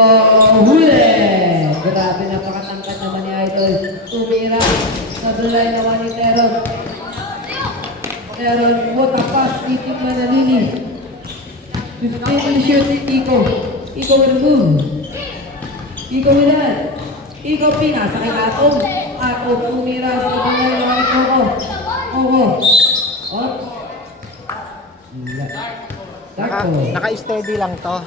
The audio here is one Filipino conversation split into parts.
Kiko huli! Grabe, napakatangkad naman ni Idol. Tumira. Sabulay naman ni Teron. Teron, what a pass. Titik na nalini. 15 to shoot si Kiko. Kiko will move. Kiko will that. Kiko pinasa kay Atong. Atong tumira. Sabulay naman ni Koko. Koko. Up. Naka-steady lang to.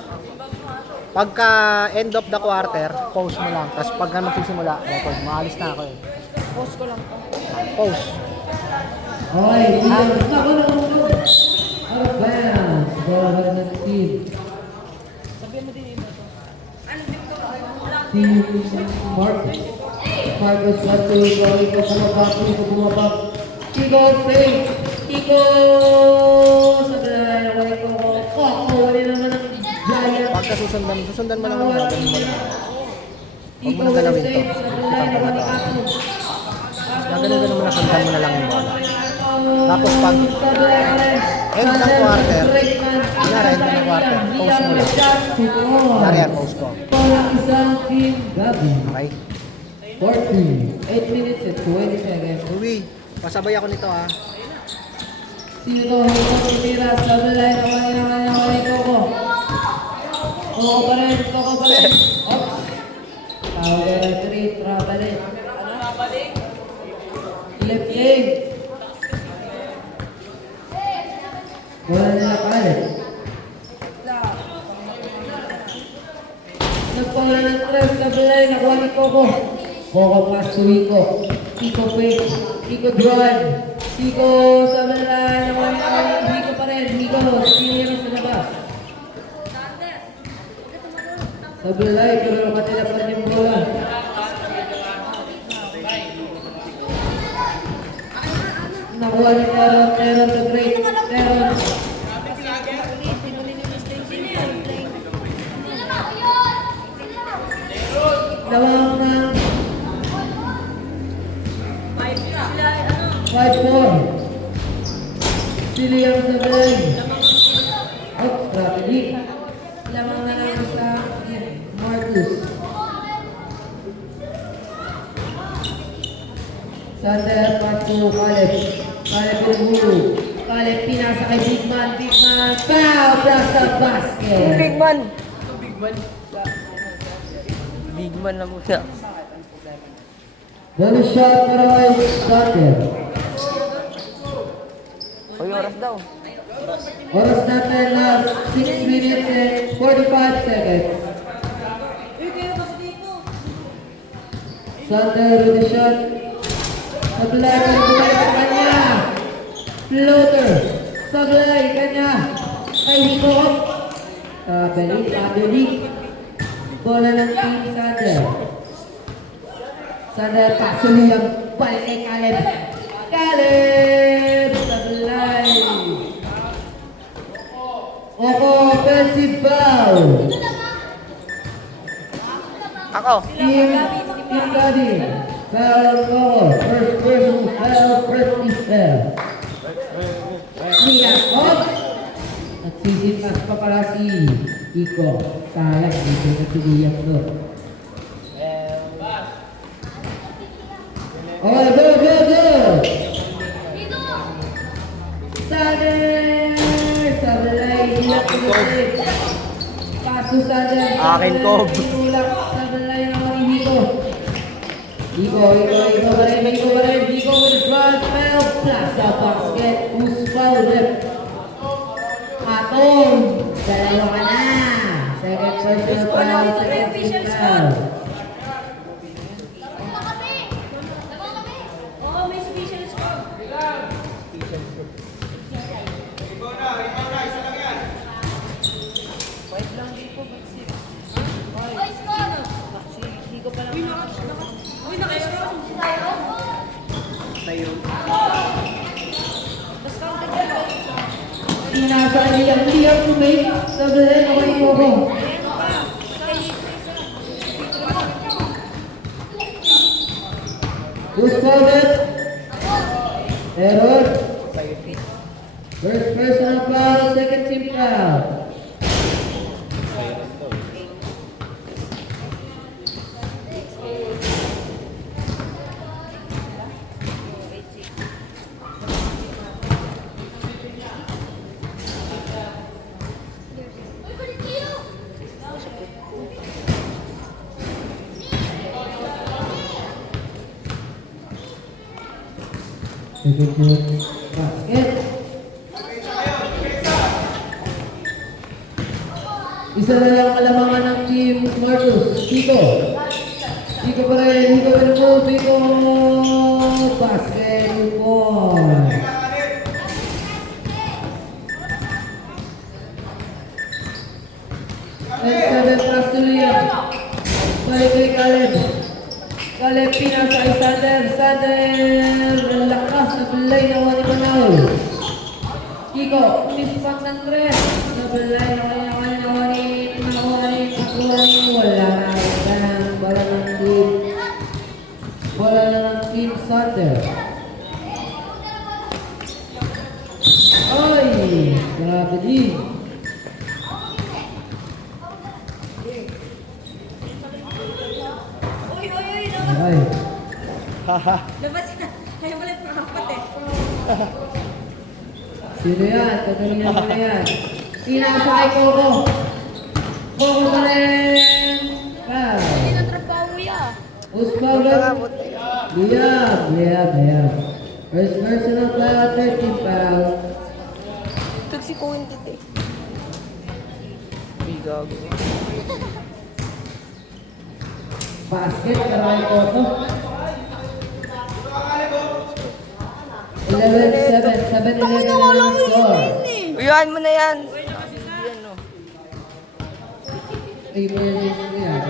Pagka end of the quarter, pause mo lang. Tapos pag magsisimula, record mo. Alis na ako eh. Post ko lang to. Pause. Okay, dito. Ako na ako. Out of bounds. Bawal ng team. Sabihan mo din yun ito. Ano din ko? Team Marcos. Marcos left to Kiko sa labas. Kiko bumabak. Kiko fake. Kiko sa dalayan. Wala ko. Wala naman ang giant. Pagka susundan mo lang ang mga ganun mo lang. Huwag mo na galawin to. Kitang ko na to. Ganun mo na sundan mo na lang yung bola. Tapos pag end ng quarter, kunyari end ng quarter, pause mo lang. Kunyari yan, pause ko. Isang team Gabi. Okay? 14. 8 minutes and 20 seconds. Uwi, pasabay ako nito ha. Sino to? Hito tumira sa balay naman ni Koko. Koko pa rin. Up. Power referee, trabalik. Left leg. Wala nila kalit. Nagpawala ng tres sa balay, nakuha ni Koko. Koko pass to Kiko. Kiko fake. Kiko drive. Kiko sa balay, nakuha ni Kiko. Kiko pa rin. Kiko, sinira sa labas. Sa balay, pero nakatila pa rin yung bola. Nakuha ni Teron the Great. Teron. Dalawang na 5-4. Sili ang sabay. Up, rapidly. Lamang na lang sa Marcus. Sander, pass to Caleb. Caleb will move. Caleb pinasa kay Big Man. Big Man, foul! Plus the basket. Big man. Big man na muna. Bonus shot para kay Sander. Uy, oras daw. Oras natin last 6 minutes and 45 seconds. Sander with the shot. Sablay, kumay sa kanya. Floater. Sablay, kanya. Ay, Hiko. Kabalik. Bola ng team Sander. Sander, pasuloy ang balik kay Caleb. Caleb! Sablay. Oko, offensive foul. Ako. Team Gabi. Foul, Oko. First person foul, first is foul. Niya, off. Nagsisipas pa pala si Iko. Sayang, dito na tiliyak no. Okay, go! Sander! Sablay, hilak ko ulit. Paso Sander. Akin, Kob. Tulak, Sablay naman ni Hiko. Hiko pa rin. Hiko with front, foul, plus the basket. Who's foul left? Atong, dalawa ka na. Second personal foul, second team foul. Pinasa niya to make sa balay ng mga Koko. Who's called it? Error. First personal foul, second team foul. Second shoot. Basket. Isa na lang kalamangan ng team Marcus. Chico. Chico pa rin. Chico pa rin po. Chico. Basketball. And 7 pass to Liam. Balik kay Caleb. Caleb pinasa kay Sander. Sander. Ang lakas na balay na wani Manawal. Chico. Umispang ng 3. Na balay na wani wala na. Bola ng team. Bola na ng team Sander. Oy! Grabe din. Uy, Ay. Haha. labasin na. Kaya wala yung pakapat eh. Sino yan? Tatanungin mo na yan. Pinasa kay Coco. Coco pa rin. Foul. Hindi na trabaho ya. Usbagan. Liab. First personal foul, 13 foul. Tug si Cohen dito eh. Bigago. Basket para kay Coco. 11-7. 7-11 na lang score. Uyaan mo na yan. Yan o. 3 minutes na yan.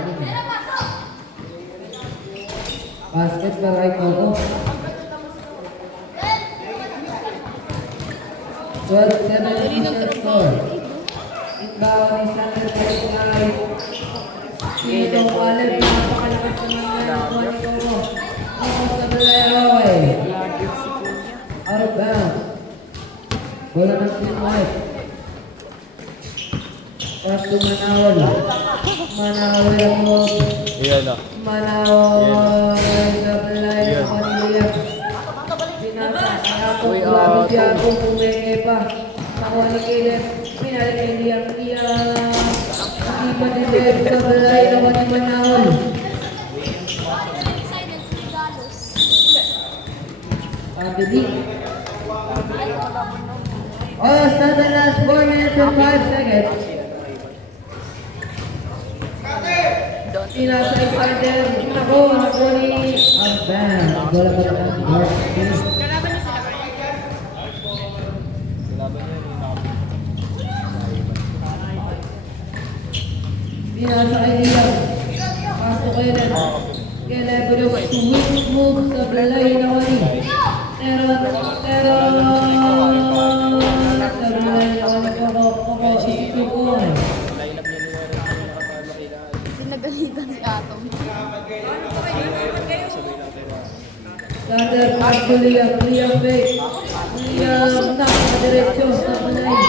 Basket para kay Coco. 12-7 na score. Inbound ni Sander Palingay. Sino Caleb, napakalakas naman na nakuha ni Coco. Coco sa balay. Out of bounds. Bola ng team white. Pass to Manawal. Manawal ang loob. Yan o. Manawal sa balay ng Manila. Pinasa si Apong. Uy, Grabe si Apong. Apong. Pumenge pa. Nakuha ni Caleb. Pinalik kay Liam. Nakipa ni Liam sa balay ng Manawal. Pabili. Oh, start the last 4 minutes and 5 seconds. Pinasa kay Sander. Ako ni Abban. Bola pa ng North. Pinasa kay Liam. Pasok kay Len. Caleb with a sweet move sa balay na wani. Pero sa balay na wani ko isipin ko. Pinagalitan si Atom. Sander pass to Liam. Liam fake. Liam nakadiretso sa balay.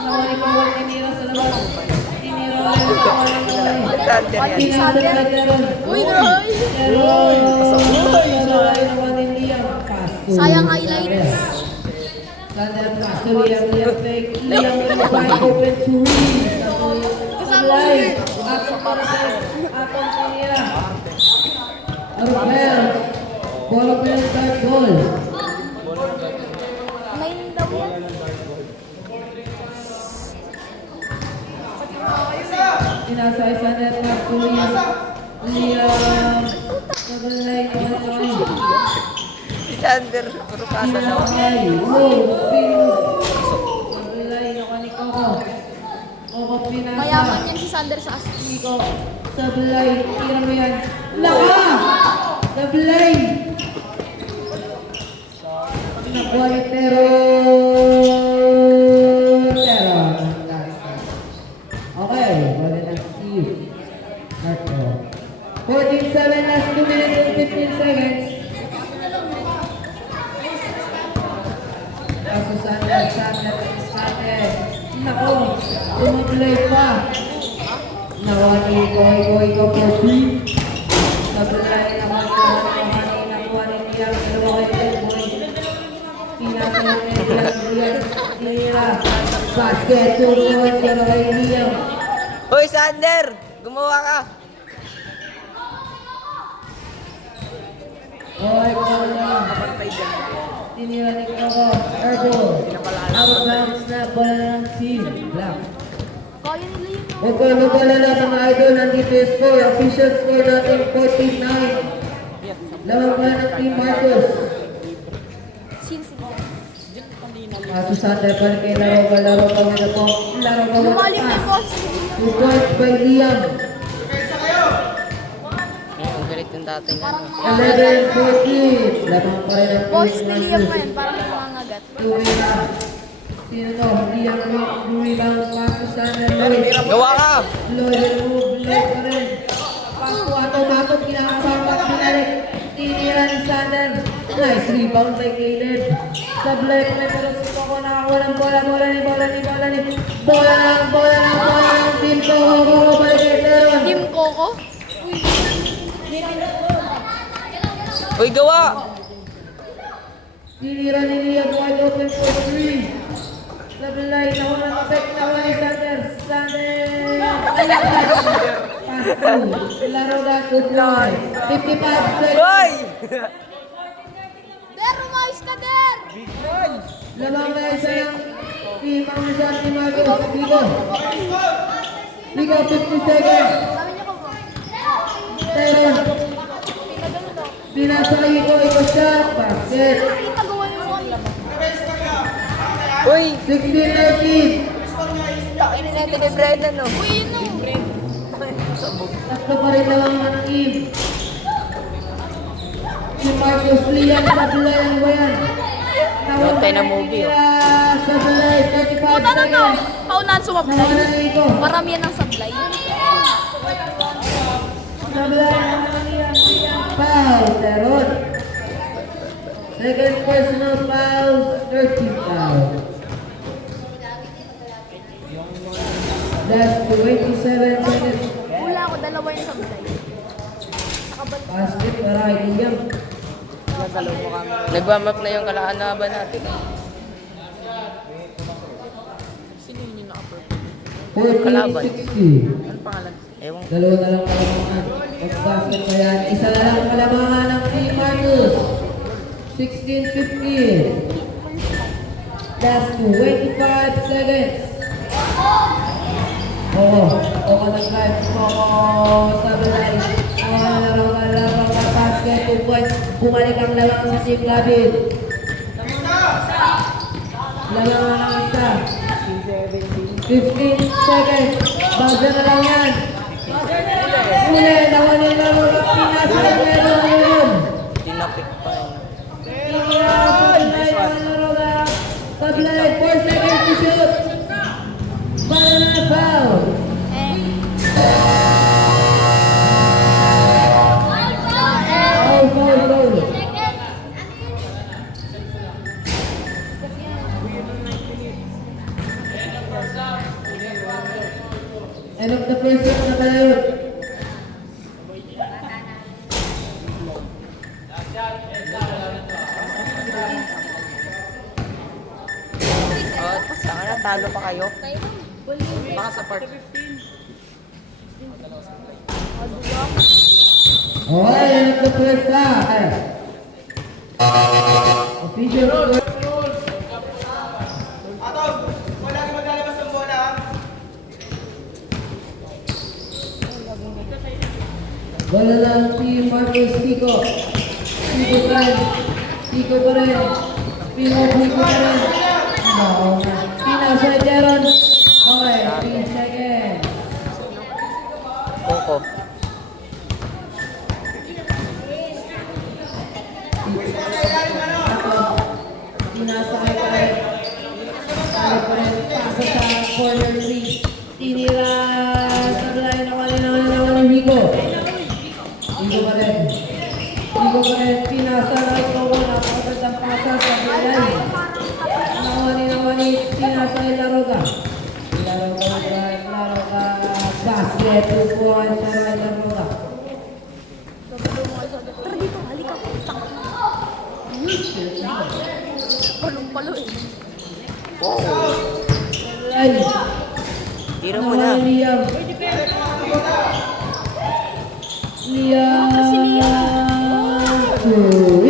Nawani ko tinira sa labas. Tinira ulit sa balay. Sander yan. Pinasa kay Teron. Uy, Roy! Sayang highlights. Sander pass to Liam. Liam fake. Liam wide open to Reed. Live. Atong Parsel. Atong Tinira. Arbel. Bola pa yung start goal. May daw yan. Pinasa ay Sander pass to Liam. Liam. Sabalay naman. Sander, puro kasa na. Pinasay. Wow. Sabalay naman ni Coco. Coco pinasa. Mayaman yan si Sander sa assist. Chico. Sabalay. Tira mo yan. Laka! Sabalay. Nakuha ni Teron. Okay. Bali na Steve. Start ko. 14-7 last 2 minutes and 15 seconds. Kaso Sander. Nako. Tumutuloy pa. Nakuha ni Koy ko for free. Sabalay naman ko. Nakuha ni Liam. Dalawa kay Telboy. Pinasa ni Liam. Basket. Turuan siya kay Liam. Hoy, Sander! Gumawa ka! Okay, bola. Tinira ni Coco. Airball. Out of bounds na. Bola ng team. Black. Kaya nila yun. Huwag ko mag-alala mga idol. Nandito yung score. Official score natin 49. Lamang pa ng Team Marcos. Susanda pa rin kay laro pa muna po. Laro pa muna Lumalim na pa. boss. 2 points by Liam. Ang galit yung dati nga. 11-14. Lamang pa rin ang Boss Team ni Liam Marcos. ngayon. Parang nangangagat. Tuwi na. Sino to? Liam rebound pa. Susanda Lloyd. Gawa ka! Lloyd move. Lloyd pa rin. Pasko automatic. Kinakapapat pinalik. Tinira ni Sander. Nice rebound by Caleb. Sa black na pero si Coco nakakuha ng bola ng Team Coco. Balik kay Teron. Team Coco. Uy, gawa! Tinira ni Liam wide open for 3. Sa black nakuha ng effect nakuha ni Sander. Laro na good boy. 55 seconds. Uy! Der, umayos ka, Der! Lamang na isa yung team ang Rizal ni Marcos. Ligo 50 seconds. Sabi niyo ko ba? Teron. Pinagano daw. Binasa iko siya. Basket. Kita gawa niyo mo kanina. Uy! 16-19. Kainin natin ni Brennan, no? Uy, yun o. Tatlo pa rin lang ang team. Si Marcos Liam sa tulay ang bayan. Note tayo na movie, oh. Sa tulay, 35 Puta na to. seconds. Paunahan Nakuha sumablay. na ni Iko. Maramihan ang sablay. Sa tulay, nakuha na Liam. Foul, Teron. Second personal foul, 13 foul. That's 27 seconds. Hula ako, dalawa yung sablay. Nakabal. Basket para kay Liam. Nagwamap na yung kalaanaban natin. Sino yun yung naka-purple? Kalaban. 14-60. Ano pangalan? Ewan ko. Dalawa na lang kalamangan. Mag-basket pa yan. Isa na lang kalamangan ng Team Marcos. 16-15. That's 25 seconds. Oo nag-drive. Sa balay. Laro ka basket. 2 points. Bumalik ang lamang sa Team David. Lamang ang isa. 15 seconds. Buzzer na lang yan. Uli, nawali na mo ng Pinas na meron yun. Tinapik pa yun. Sablay, 4 seconds to shoot. Bala na foul. Foul. End of the first set na tayo. Sana talo pa kayo. Baka sa part. Okay, end of the first set. Official score. Bola lang si Marcos Kiko. Kiko pa rin. Kiko pa rin. Kiko pa rin. Pinasa Teron. Okay, 3 seconds. Coco. Pinasa kay Karen. Karen pa rin. Pasa sa corner 3. Tinira sa line na Rico. Rico pa rin. Pinasa na ito. Napakagandang pasa sa line. Nawani. Pinasa kay Laroga. Laroga. Basket. 2 points para kay Laroga. Tara dito, halika. Palong-palo eh. Line. Tira mo na. Liam. Kasi Liam. 3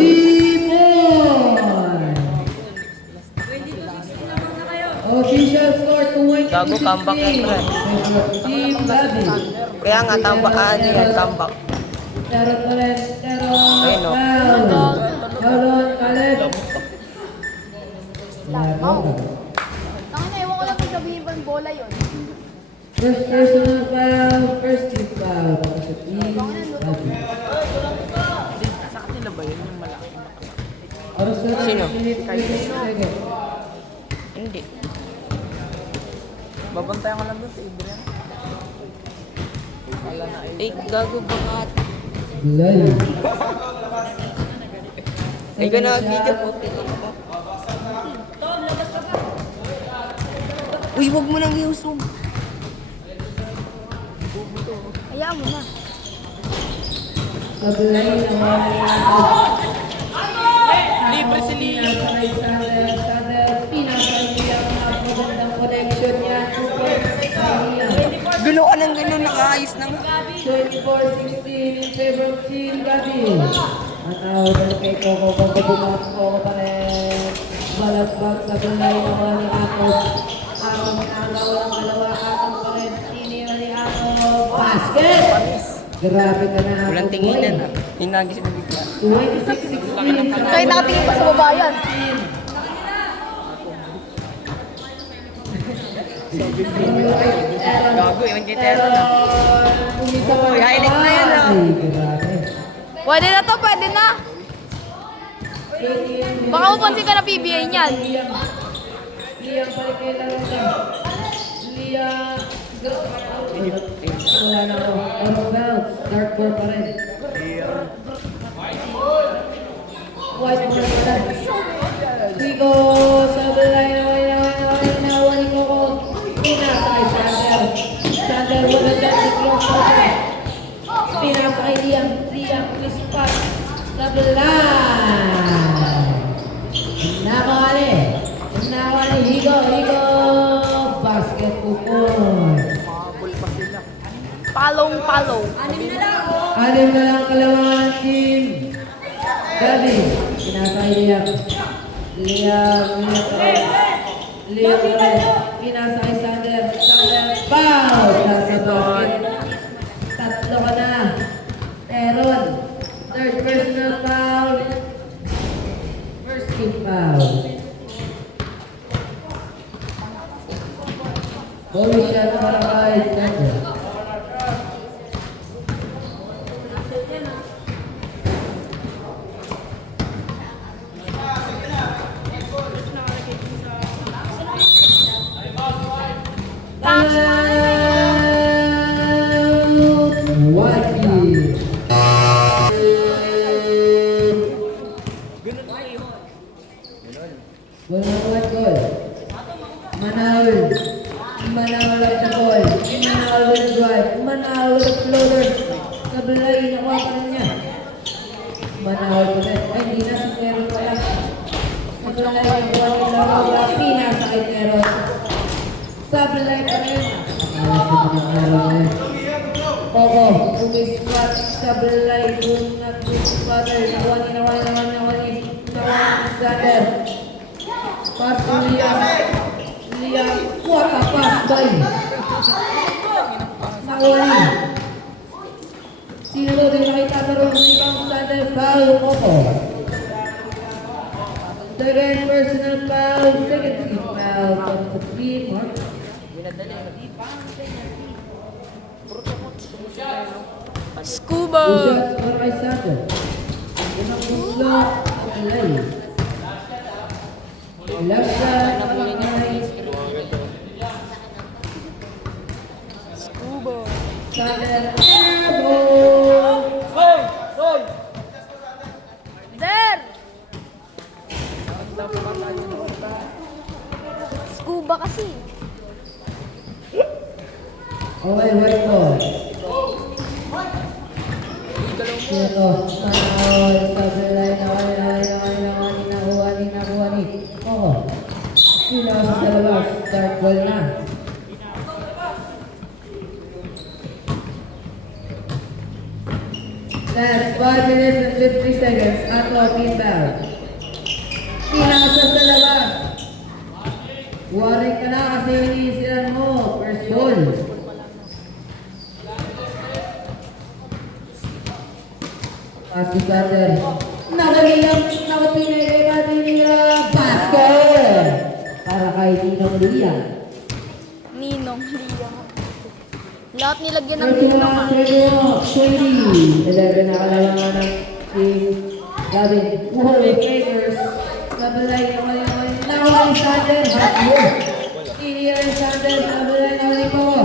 points. Gago, comeback yan, pre. Team Gabi. Kaya nga, tambakaan niya yan, comeback. Terot ulit. Terot. Ayun, no? Foul. Foul. Kaleb. Tangina, ewan ko lang kung sabihin ba yung bola yun. First personal foul. First team foul. Para sa team Gabi. Sa kanila ba yun yung malaki? Oras na lang. Sino? Minute, 20 seconds. Hindi. Babantayan ko lang doon sa Adrian. Gago ba nga? Live. Ay, ka na video po. Uy, wag mo nang i-zoom. Hayaan mo na. Sablay na Libre si Lily. Sander, pinapaliyang napagandang connection niya. Gulo ka ng gulo, nakaayos na nga. 24-16 in favor of Team Gabi. At out kay Coco. Coco bumat. Coco pa rin. Balagbag sa gulay na wala ni Ako. Ako ginagawa ang dalawa. Ako pa rin. Iniwan ni Ako. Basket! Grabe ka na. Walang tinginan ah. Hinagis na bigla. 26-16. Kahit nakatingin pa sa baba yan. Gago, yung gitero na. Uy, highlight na yan, ah. Ay, grabe. Pwede na to, pwede na. Baka mapansin ka na PBA niyan. Liam balik kay Larota. Liam. Wala na ako. Out of bounds. Dark ball pa rin. White ball pa rin. Rico. Sabi lang na ni Coco. Pinasakay Sander. Sander wala dyan si Close Coco. Pinasakay Liam. Liam. Please pass. Sabi lang. Nakakali. Nakakali. Higo. Higo. Basket po po. Palong-palong. Anim na lang kalawang team. Gabi. Pinasakay Liam. Liam. Pinasakay Sander. Sander. Foul. Nasa basket. Tatlo ka na. Teron. Third personal foul. First team foul. Ball shot para kay Sander. Manahol ko na. Ay, hindi na si Teron pala. Sablay ang buwan ng laro. Pinasakay Teron. Sablay pa rin. Alas ko ng laro na yun. Coco, umisquat. Sablay, bungat, bumisquatter. Nawani. Sander. Pass to Liam. Liam, what a pass by. Nawani. Sino daw din nakita sa room ni Bang Sander? Foul, Coco. Second personal foul, second team foul. From the team, Mark. Scuba. Two shots para kay Sander. Unang muslo, Alay. Left shot, Alay. Scuba. Sander, airball. Der! Scuba kasi. Okay, white ball. Ito, Manahol, Sablay, nakuha ni. Oo. Sino sa dalawa, start ball na. Last 5 minutes and 50 seconds. Ato, team foul. Pinasa sa labas. Worry ka na kasi iniisiran mo. First ball. Pass to Sander. Nakalilang, nakapinay natin nila. Basket! Para kay Ninong Lian. Ninong, Liam. Lahat nilagyan ng Ninong ah. 20. 11 na kalalangan ng team. Gavin. Holy Fakers. Sabalay naman yung nakawin Sander. Hot move. Iniyan Sander. Sabalay naman yung Pawa.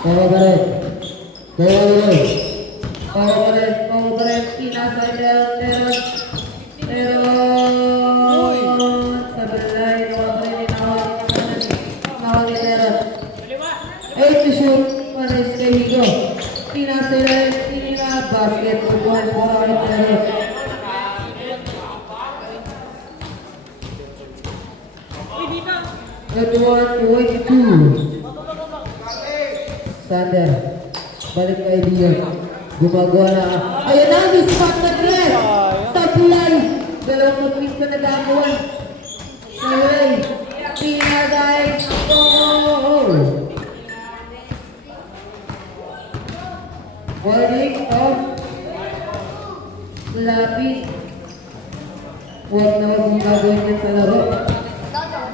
Pawa pa rin. Pawa pa rin. Pawa pa rin. Pawa pa rin. Kinasay Teron. Sabalay naman pa rin. Nakawin Teron. 8 to shoot. Panis kay Higo. Kinasay rin. Kinina. Basket. 2 points. Nakawin Teron. 21-22. Sander. Balik kay Dion. Gumagawa na. Ayan na, may spot na dress. Tablay. Dalawang mag-miss na nagagawa. Sablay. Pinagay. Oh. Warning of lapit. Huwag na huwag mong gagawin yan sa laro.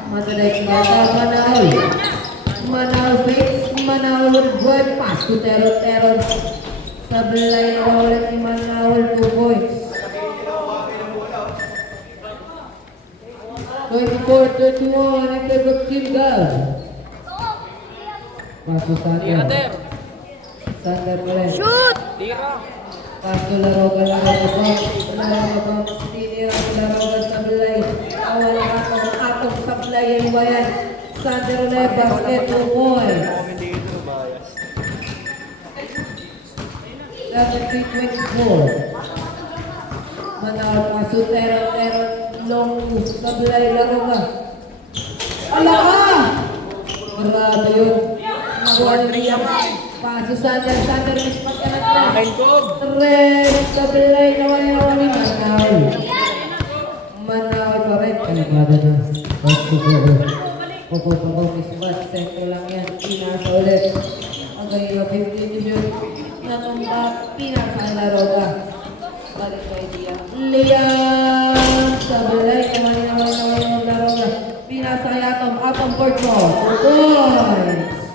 Madaday mata, Manaw face, Manaw would pass to Teron. Sablay na ulit ni Manaw 2 points. 24-31, nagkagod team guard. Pass to Sander. Sander pa rin. Shoot! Pass to Laroga. Tinira ko Laroga Sablay. Awal atong Sablay yung bayan. Sander ulit, basket 2 points. 17-24. Manaw, paso Teron, long Sablay, Laroga. Ala ka! Grabe yun. Paso Sander, mispat ka na Tres, Sablay, nawali Manaw pa rin. Kalimada na. Pagpapagaw, mispat. Sentro lang yan. Pinasa ulit. Ang ganyan, 15 to shoot. Natumba, pinasa ang Laroga. Balik kay Liam. Sablay, nawali ang Laroga. Pinasa kay Atom board mo. 2 points.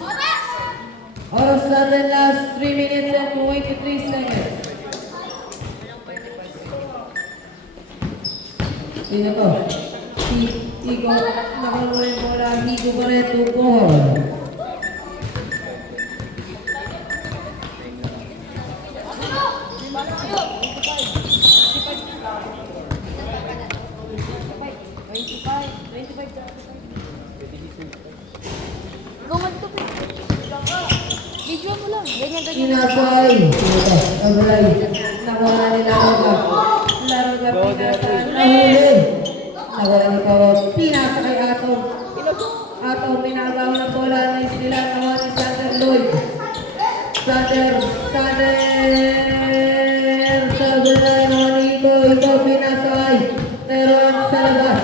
Oras natin last 3 minutes and 23 seconds. Sino to? Higo. Nakalula yung bola. Higo pa rin. 2 points. Gawad ko. Video mo lang. Ganyan. Inasay. Sino to? Sablay. Nakuha ni Laroga. Laroga pinasa. Nahuli. Nakuha ni Pao. Pinasa kay Atom. Atom, pinagawa ng bola na sila. Nakuha ni Sander Lloyd. Sander. Sablay. Nakuha ni Ito pinasay. Teron sa labas.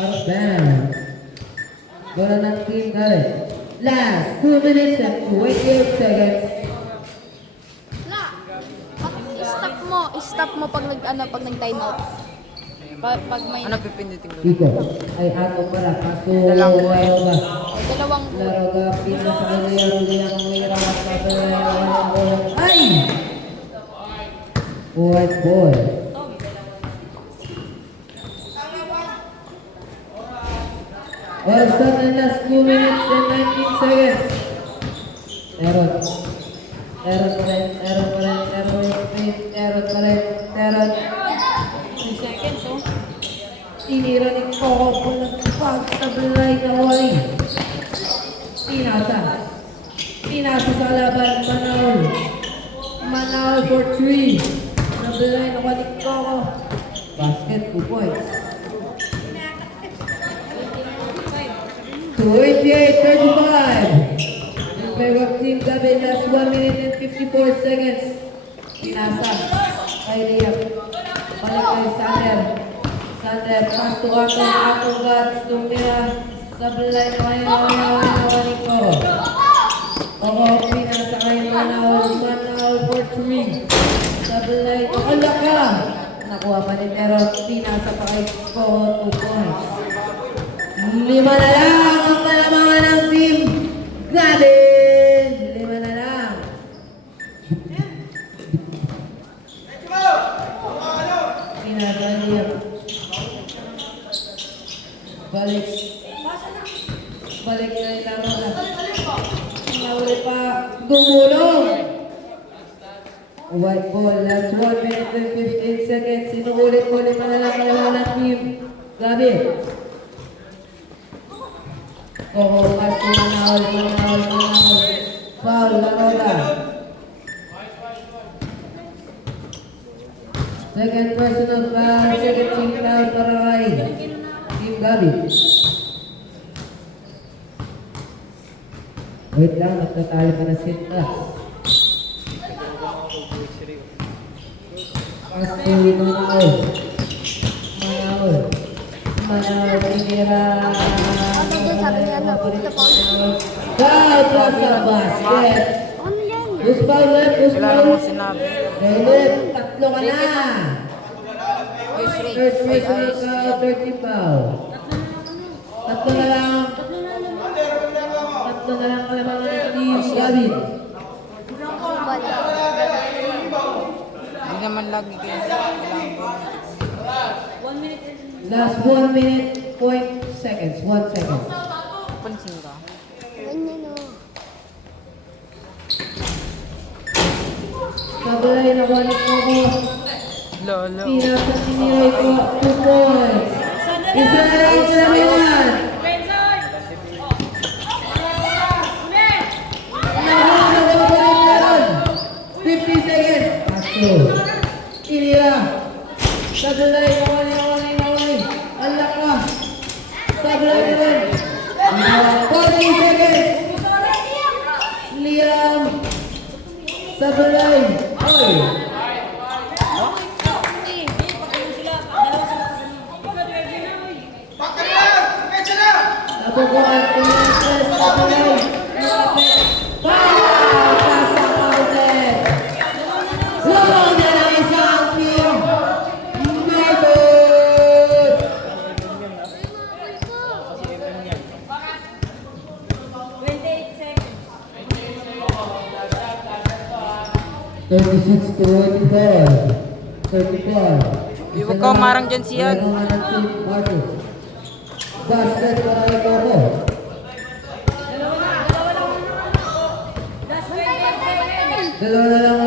Out down. Bola ng team guys. Last 2 minutes and 28 seconds. I-stop mo pag nag-time out. Pag may Ano pipindutin ko? Iko ay ato para paso Dalawang Laroga. dalawang Laroga pinasa kanya ang mira ay! White ball. All stop in last 2 minutes and 19 seconds. Teron pa rin. 3 seconds, oh. Tinira ni Coco po ng pagsablay na wali. Pinasa sa laban. Manaw for 3. Sablay na wali Coco. Basket 2 points. 28-35. In favor of Team Gavin, last 1 minute and 54 seconds. Pinasa kay Liam. Balik kay Sander. Sander, pass to Atom. Atom guards. Tumira. Sablay na kayo. Nico. Oo, pinasa kayo manahol. Manahol for 3. Sablay. Ala ka! Nakuha pa ni Teron. Pinasa pa kay Koho. 2 points. 5 na lang ang kalamangan ng team. Grabe! 5 na lang. Pinasa niya. Balik. Balik na yung laro na. Nauli pa. Gumulong! White ball. Last 1 minute and 15 seconds. Sinuulit-ulit pa na lang kalamangan ng team. Grabe! Oo, pass to manahol. Foul, Laroda. Second personal foul, second team foul para kay Team Gabi. Wait lang, nagtatali pa na sita. Pass to Manahol, Tira. Ano dyan, sabi niya, no? Ito po. Foul plus sa basket. Ano yan? Who's foul left? Who's Wala foul? namang sinabi. David, 3 ka na. Oy, Sri. First Oy, personal ayos. foul, 30 foul. 3 na lang. 3 na lang kalamangan ng team David. Hindi naman lagi kayo. Kailangan ko. Last 1 minute, point seconds. 1 second. Pansin ka. Ganyan, o. Sablay na balik mo ko. Lolo. Pinasa siniray ko. 2 points. Isa na lang yung kalamangan. Nahulog 50 seconds. Paso. Inira. Sablay na wali. Ala ka. Sablay na wali. 40 seconds. Liam. Sablay. Oy. Nabubuhan ko yung stress. Sablay. Pasang outlet. Lulong na ng isang team. Never. 36 to 24. 34. Huwag ka umarang dyan siya. Basket para kay Coco. Dalawa na lang